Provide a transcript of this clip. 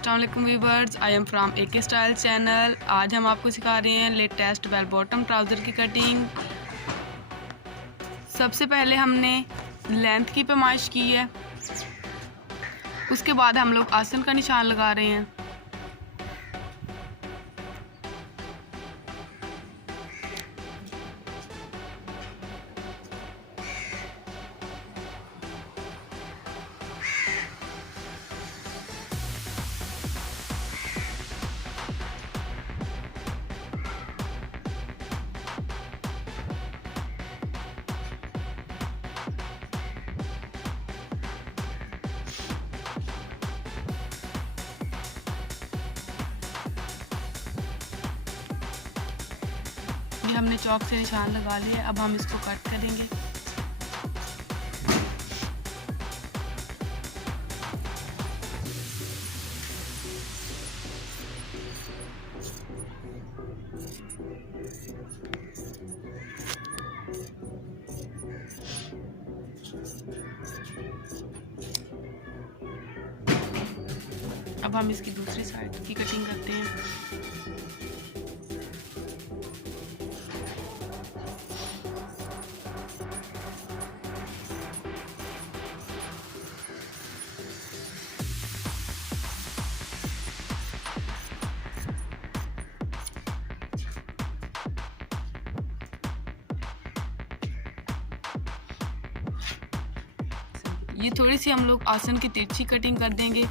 अस्सलाम वालेकुम viewers, I am from AK style channel. आज हम आपको सिखा रहे हैं लेटेस्ट बेल बॉटम ट्राउज़र की कटिंग। सबसे पहले हमने लेंथ की पैमाइश की है, उसके बाद हम लोग आसन का निशान लगा रहे हैं। ये हमने चौक से निशान लगा लिया, अब हम इसको कट करेंगे। अब हम इसकी दूसरी साइड की कटिंग करते हैं। ये थोड़ी सी हम लोग आसन की तिरछी कटिंग कर देंगे।